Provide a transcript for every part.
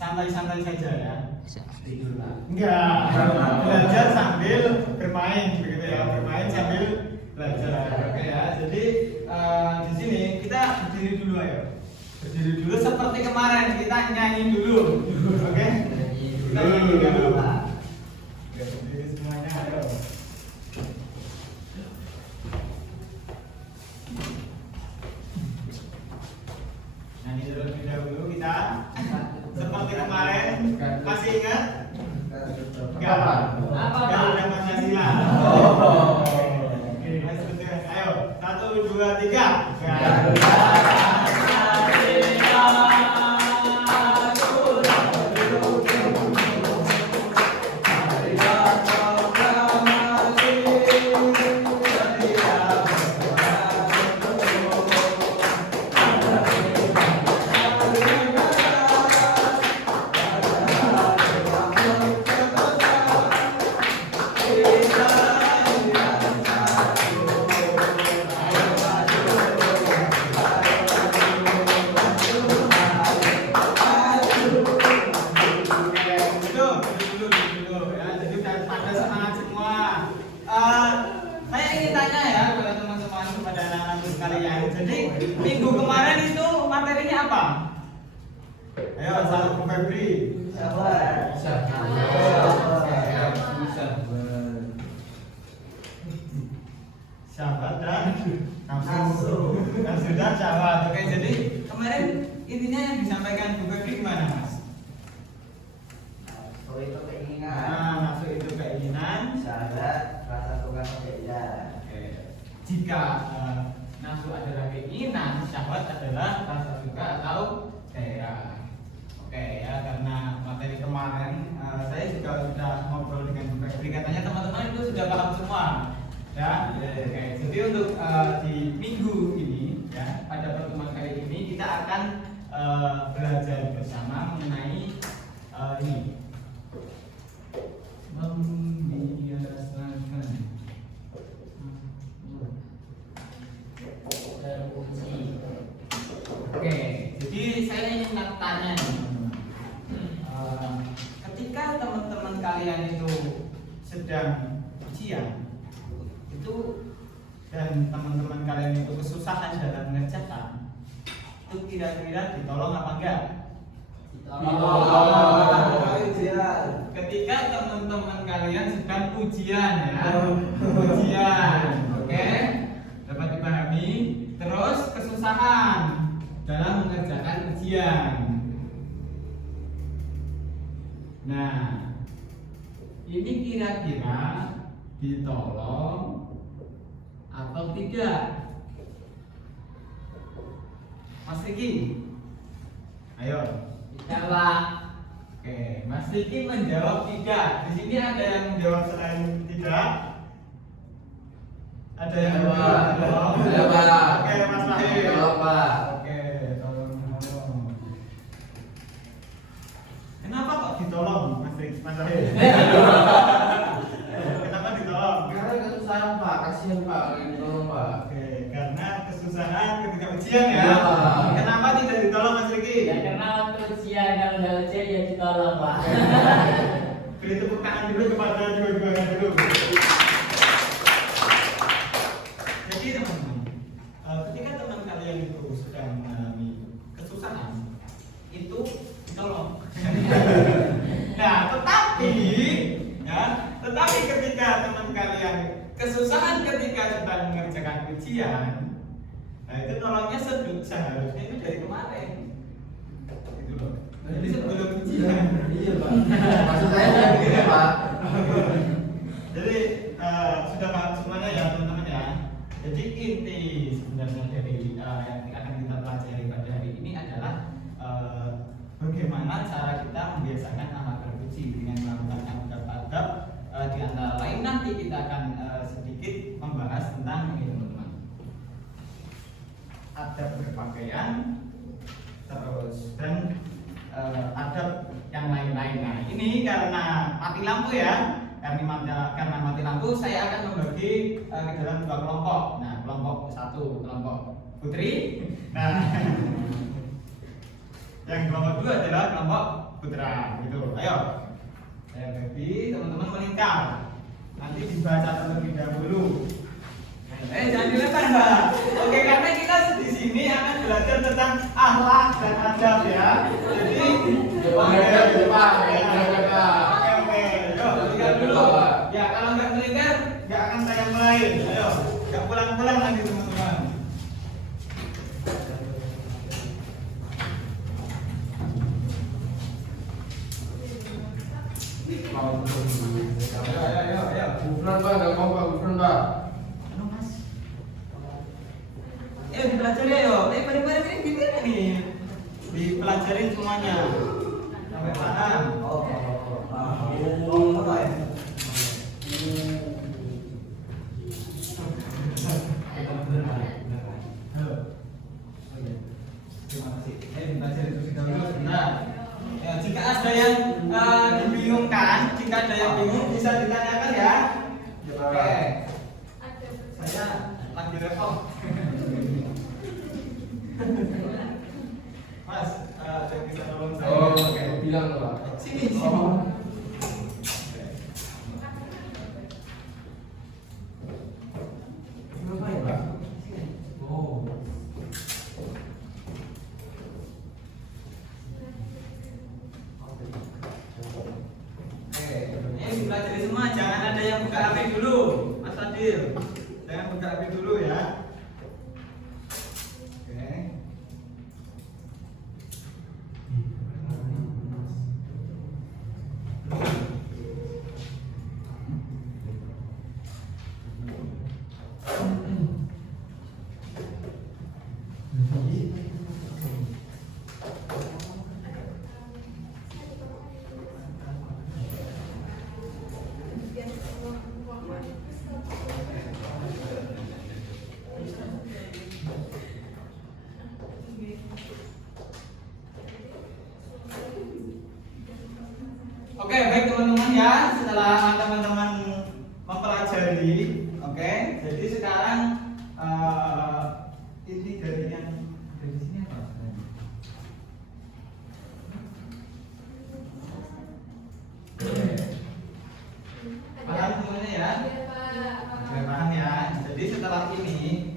santai-santai saja ya. Tidur lah. Enggak, belajar sambil bermain begitu ya, bermain sambil belajar. Oke ya. Jadi di sini kita berdiri dulu ayo. Berdiri dulu seperti kemarin kita nyanyi dulu. Oke? Kita nyanyi dulu. Oke, berdiri semuanya ayo. Nyanyi terlebih dahulu kita seperti kemarin. Masih ingat? Enggak. Apa? Garuda Pancasila. Oke, masih betul. Ayo, 1, 2, 3. Garuda. Minggu kemarin itu materinya apa? Ayo, salam Febri. Sabar. Sahabat dan nafsu. Nafsu dan syahwat. Oke, jadi kemarin intinya yang disampaikan Bu Febri gimana, Mas? Nafsu itu keinginan. Nah, nafsu itu keinginan. Syahwat rasa suka tidak. Oke. Jika nafsu adalah keinginan, syahwat adalah rasa suka atau gairah. Oke ya, karena materi kemarin saya juga sudah ngobrol dengan Bu Febri, katanya teman-teman itu sudah paham semua. Ya, oke. Jadi untuk di minggu ini, ya, pada pertemuan kali ini kita akan belajar bersama mengenai ini membiasakan teruji. Oke, jadi saya ingin tanya nih, ketika teman-teman kalian itu sedang ujian itu dan teman-teman kalian itu kesusahan dalam mengerjakan, itu kira-kira ditolong apa enggak? Ketika teman-teman kalian sedang ujian ya, ujian, oke, dapat dipahami. Terus kesusahan dalam mengerjakan ujian. Nah, ini kira-kira ditolong atau tidak? Mas Riki, ayo. Jawab. Oke, Mas Riki menjawab tidak. Di sini ada yang menjawab selain tidak? Ada yang menjawab? Oke, Mas Lahir. Oke, tolong. Kenapa kok ditolong, Mas Lahir? Kenapa ditolong? Karena kesusahan Pak, kasihan Pak, tolong Pak. Oke, karena kesusahan ketika ujian ya. Iya. Kenapa tidak ditolong, Mas Riki? Ya karena waktu ujian, kalau udah ujian ya ditolong Pak. Beri tepuk tangan dulu kepada dua-duanya dulu. Jadi teman-teman, ketika teman kalian itu sedang mengalami kesusahan, itu ditolong. Nah, tetapi ketika teman kalian kesusahan ketika sedang mengerjakan ujian, nah itu nolongnya seharusnya itu dari kemarin, gitu loh. Jadi sebelum ujian. Iya Pak. Maksud saya begini Pak. Jadi sudah paham semuanya ya teman-teman ya. Jadi inti sebenarnya dari yang akan kita pelajari pada hari ini adalah bagaimana cara kita membiasakan amal terpuji dengan melakukan adab-adab. Di antara lain nanti kita akan sedikit membahas tentang ini teman-teman. Adab berpakaian, terus dan adab yang lain-lain. Nah ini karena mati lampu ya. Karena mati lampu, saya akan membagi ke dalam dua kelompok. Nah, kelompok satu, kelompok putri. Nah, Yang kelompok 2 adalah kelompok putra. Gitu. Ayo. Jadi teman-teman meningkat. Nanti dibaca terlebih dahulu. Jangan dilempar, Mbak. Oke, karena kita di sini akan belajar tentang akhlak dan adab ya. Jadi Depan, Oke, yuk lihat dulu. Ya, kalau nggak melingkar, nggak akan saya mulai. Ayo, nggak pulang-pulang lagi teman-teman. Ayo. Bukan Pak, nggak mau Pak, bukan Pak. Halo Mas. Ayo dipelajari ayo. Pada gini nih. Dipelajarin semuanya. Sampai paham. Apa ya? Terima kasih. Belajar itu sudah dulu sebentar. Ya, jika ada yang dibingungkan, jika ada yang bingung bisa ditanyakan ya. Oke. Saya lagi repot. Mas, ada yang bisa tolong saya? Oh, Oke. bilang Pak. Sini. Oh. Ngapain Pak? Oh. Oke, ini dipelajari semua, jangan ada yang buka HP dulu, Mas Adil. Jangan buka HP dulu ya. Oke. Oke, baik teman-teman ya, setelah teman-teman mempelajari, oke, jadi sekarang inti dari yang dari sini apa? Paham semuanya ya? Oke, paham ya. Jadi setelah ini,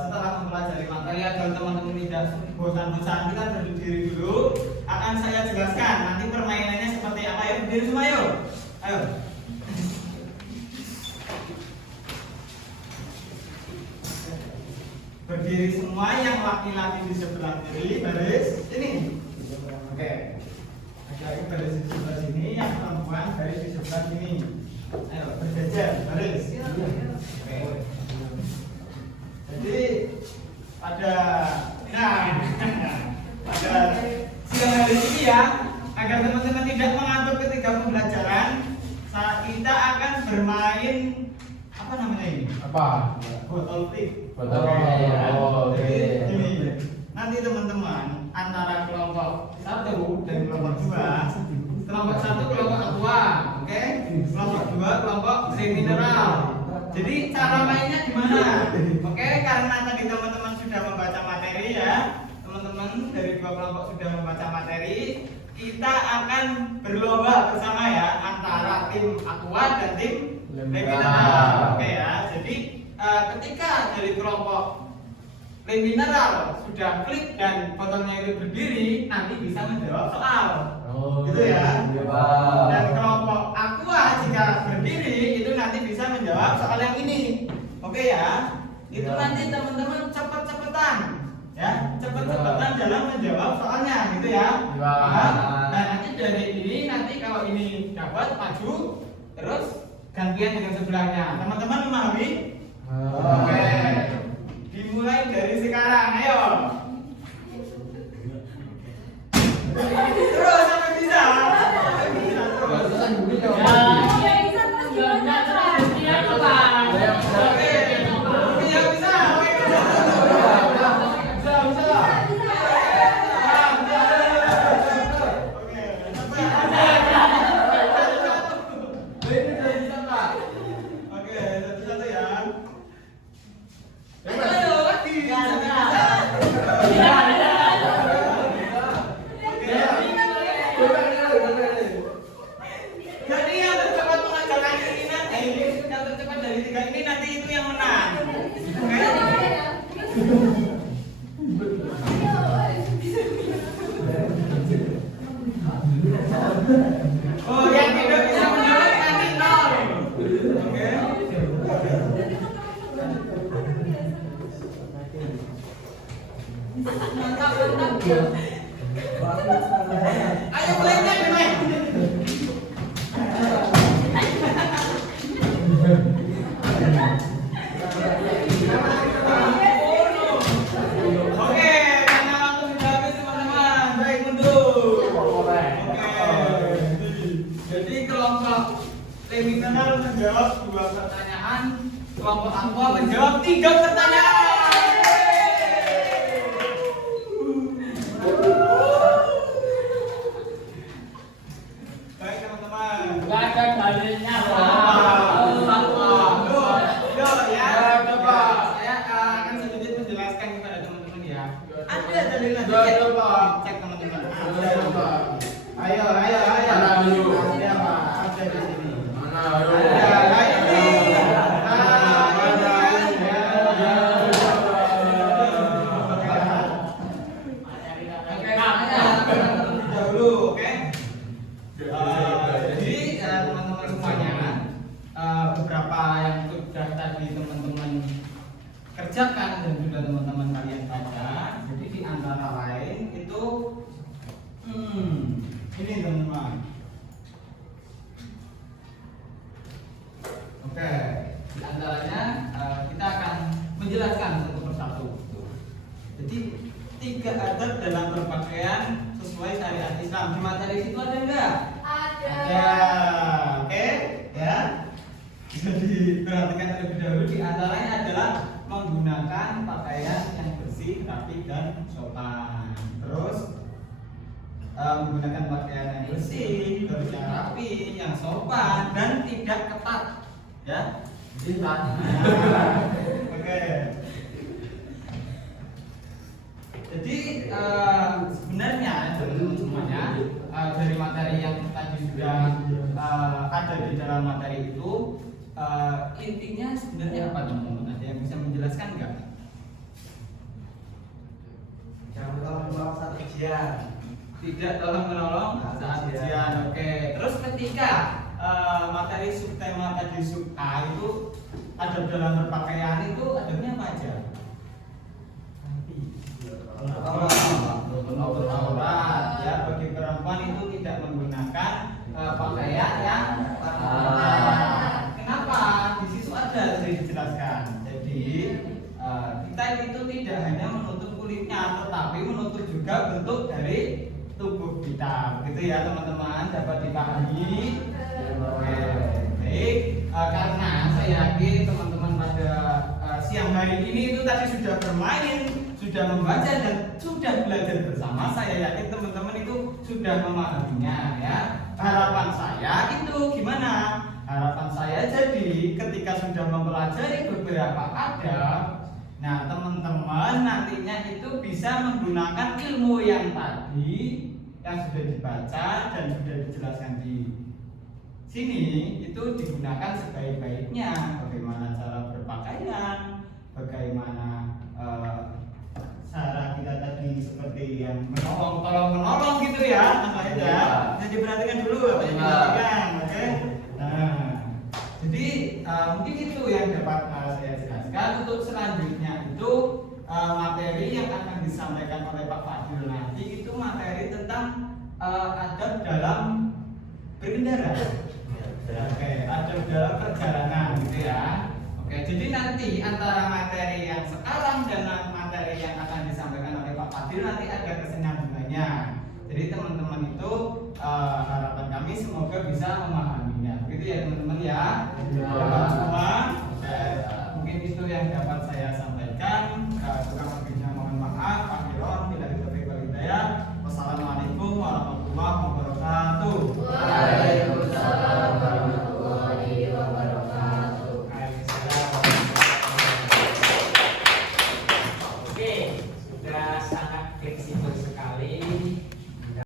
setelah mempelajari materi agar teman-teman tidak bosan-bosan, kita berdiri dulu. Akan saya jelaskan nanti permainannya seperti apa ya. Berdiri semua yuk. Ayo. Berdiri semua, yang laki-laki di sebelah kiri baris ini. Oke. Laki-laki baris di sebelah sini, yang perempuan baris di sebelah sini. Ayo berjajar baris. Oke. Jadi ada pada siang hari ini ya, agar teman-teman tidak mengantuk ketika pembelajaran, kita akan bermain apa namanya ini? Apa? Botol tik. Botol. Oh, Oke. jadi ini nanti teman-teman antara kelompok 1 dan kelompok 2, kelompok 1 kelompok aqua, oke? Kelompok 2 kelompok green mineral. Jadi cara mainnya gimana? Oke, karena tadi teman-teman sudah membaca materi ya, teman-teman dari 2 kelompok sudah membaca materi, kita akan berlomba bersama ya antara tim aqua dan tim green mineral. Oke ya, jadi ketika dari kelompok green mineral sudah klik dan botolnya itu berdiri, nanti bisa menjawab soal. Oh, gitu ya. iya, Pak. Dan kelompok aqua jika berdiri itu nanti bisa menjawab soal yang ini. Oke ya. Itu Ya. nanti teman-teman cepet-cepetan ya, cepet-cepetan dalam menjawab soalnya gitu ya. Ya. Paham? Nah, nanti dari ini nanti kalau ini dapat maju terus gantian dengan sebelahnya. Teman-teman memahami? Oke. Dimulai dari sekarang, ayo. Terus sampai bisa. Sampai bisa terus. Kan budi Ya, enggak terus dia apa? Oke. Bisa bisa. Oke. Bisa bisa. Oke. Ini udah bisa, Pak. Oke, satu-satu ya. Ya, Ayo lagi. Ya, Bisa, ya. bisa. Ya, ya. Oh, yang tidak bisa menjawab nanti nol. Oke. Mantap, mantap. Ayo belajar nih. Oke, karena waktu sudah habis teman-teman, baik mundur. Oke, jadi kelompok semifinal menjawab 2 pertanyaan, kelompok aqua menjawab 3 pertanyaan. Baik teman-teman. Gak ada dalilnya. Saya akan sedikit menjelaskan kepada teman-teman ya. Ada dalilnya. Ada, Pak. Cek teman-teman. Ada, Pak. Ayo. Mana dulu? Ada Pak. Ada di sini. Mana? Ada ini. Dahulu, oke? Jadi teman-teman semuanya, beberapa yang sudah tadi teman-teman kerjakan dan juga teman-teman kalian baca. Jadi di antara lain itu, ini teman-teman. Oke, di antaranya kita akan menjelaskan satu persatu. Jadi 3 adab dalam berpakaian sesuai syariat Islam. Di materi situ ada enggak? Ada. Oke, ya. Jadi perhatikan terlebih dahulu, di antaranya adalah menggunakan pakaian yang bersih, rapi dan sopan. Terus menggunakan pakaian yang bersih, terus yang rapi, yang sopan dan tidak ketat. Ya. Oke. Jadi sebenarnya teman-teman semuanya, dari materi yang tadi sudah ada di dalam materi itu, intinya sebenarnya apa teman-teman? Ada yang bisa menjelaskan nggak? Jangan lupa menolong saat ujian. Tidak tolong menolong saat ujian. Oke. Terus ketika materi subtema tadi sub A itu adab dalam berpakaian itu adabnya apa aja? Menutup aurat, ya, bagi perempuan itu tidak menggunakan pakaian yang kenapa? Di situ ada dijelaskan. Jadi kita itu tidak hanya menutup kulitnya, tetapi menutup juga bentuk dari tubuh kita. Begitu ya teman-teman, dapat dipahami? Oke, baik. Karena saya yakin teman-teman pada siang hari ini itu tadi sudah bermain, sudah membaca dan sudah belajar bersama. Saya yakin teman-teman itu sudah memahaminya, ya. Harapan saya itu gimana? Harapan saya jadi ketika sudah mempelajari beberapa adab, nah teman-teman nantinya itu bisa menggunakan ilmu yang tadi yang sudah dibaca dan sudah dijelaskan di sini itu digunakan sebaik-baiknya. Bagaimana cara berpakaian, bagaimana cara kita tadi seperti yang menolong gitu ya, Mas Wahid ya. Jadi perhatikan dulu apa yang dilakukan, oke? Nah, jadi mungkin itu yang dapat saya jelaskan. Untuk selanjutnya itu materi yang akan disampaikan oleh Pak Fadil nanti itu materi tentang adab dalam berkendara. Oke, adab dalam perjalanan gitu ya. Oke, jadi nanti antara materi yang sekarang dan materi yang akan disampaikan oleh Pak Fadil nanti ada kesinambungannya. Jadi teman-teman itu harapan kami semoga bisa memahaminya. Begitu ya teman-teman ya. Semua. Mungkin itu yang dapat saya sampaikan. Kurang lebihnya mohon maaf. Akhirnya bila kita beri hidayah. Wassalamualaikum warahmatullahi wabarakatuh.